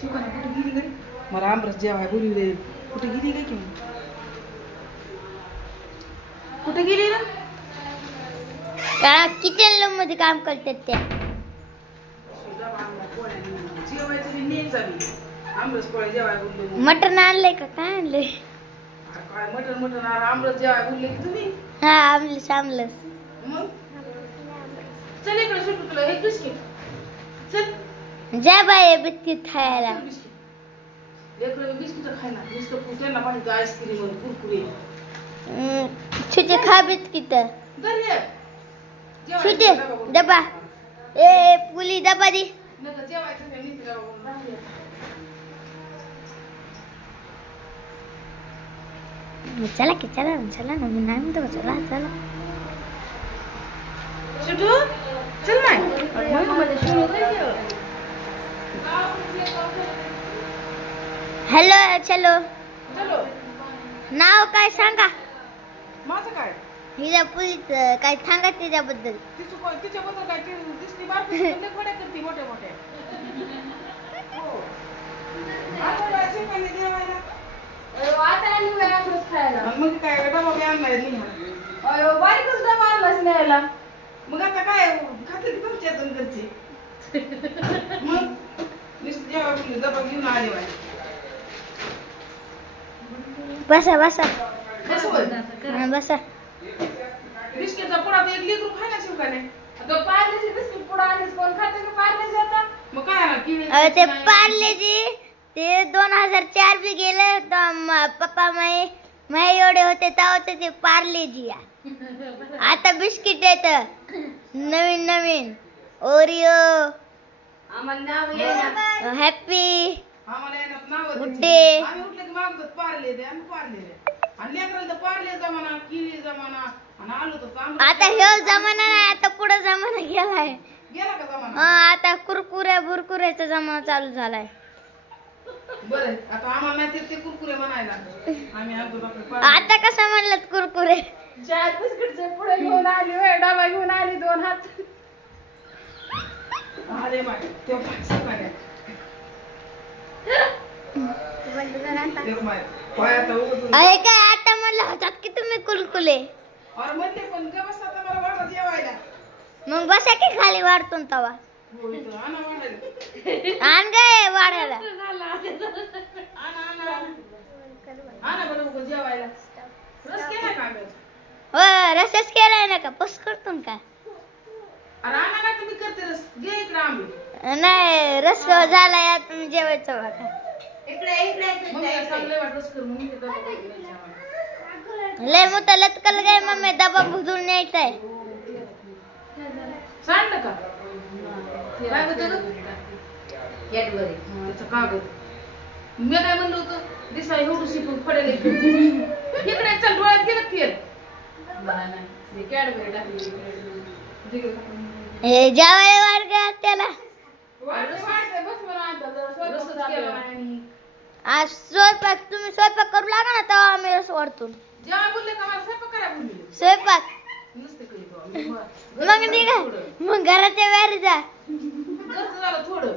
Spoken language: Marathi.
शिवकाना कुठे गेली गं? मला आमरस जेवाय बोलवले. कुठे गेली काय की? कुठे गेली ना? किचन रूम मध्ये काम करतात त्या. जेवायचं नाही चालली. आमरस पोळ्या जेवाय बोललो. मटण आणलंय का काय आणलंय? काय मटण आमरस जेवाय बोलले की तुम्ही? हा आमलंस. मग चल इकडे सुटू तुला एक बिस्किट. चल जा बाय बिस्किट खायला. लेकरं बिस्किट खायला नुसतं त्यांना पाहिजे आईस्क्रीम आणि कुरकुरे. छोटे खा बिस्किट. दर ये. छोटे डबा. ए पुली डबा दे. नका जेवायचं नाही नीट जेवा. चला की चला ना मी नाही म्हणतो चला. सुटू चल नाही. हॅलो चलो. चलो. नाव काय सांगा? माझं काय? हिला पुलीच काय सांगा त्याच्याबद्दल. तिच्याबद्दल काय दिसती बारकी खोड्या करते मोठ्या. हो. आता शिवकाने जेवायला. आता आली वेळ आमरस खायला. मग काय डबा बी आणलाय नाही. अयो बारीकच डबा आणलास न्यायला. मग आता काय खाते की तुमच्यातून घरची. मग नुसतं जेव्हा बोलली डबा घेऊन आले बाय. बसा. बिस्किटचा पुडा तर एक लेकरू खाय ना शिवकाने. आता पार्लेची बिस्किट पुडा आणलीस कोण खाते का पार्लेची आता? मग काय ना ते पार्लेजी ते 2004 बी गेले पप्पा मै एवढे होते तेव्हा ते पार्लेजी आता बिस्किट येत नवीन ओरिओ हॅपी गुड्डे. आम्ही उठले की मागतात पार्ले दे आणि पार्ले दे. आणि लेकराला तर पार्ले जमाना किळी जमाना आणि आलो तर आता ह्यो जमाना नाही आता पुढे जमाना गेलाय. गेला का जमाना? आता बुरकुऱ्याचा जमाना चालू झालाय. बरं आता आम्हाला नाही ते कुरकुरे म्हणायला. आम्ही आता कसं म्हणलं कुरकुरे? 4 बिस्किटचे पुडे घेऊन आली होय डबा घेऊन आली 2 हात. अरे बाय ते शिवकाने. अरे काय आता म्हणलं होतात की तुम्ही कुरकुले. अरे म्हणले पण गवसा तर मला वाढत जेवायला. मग बसा की खाली वाढतो तवा. हो इथं आणा वाढायला. आण गे वाढायला. आणा बरं जेवायला. रस केला का गं? हो रसच केलाय ना का पस करतो काय? अरे आणा ना तुम्ही करते रस. घे इकडे आंबे. नाही रस झालाय तुम्ही जेवायचं बघा. लय मोठा लटकल गाय मम्मी डबा भुजून न्यायचाय. सांडलं का? काय होतं कॅडबरी कागद. मी काय म्हणलं होतं दिसाय एवढं शिकून पडेल इकडे चल डोळ्यात गेलं तेल. कॅडबरी टाकली. हे जेवायला वाढ गा त्याला. आज स्वयंपाक तुम्ही स्वयंपाक करू लागा ना तेव्हा आम्ही रस वाढतो. जेव्हा बोलले का मला स्वयंपाक करा बोलले. स्वयंपाक नुसतं करीत मग निघा मग घराच्या बाहेर जा. झालं थोडं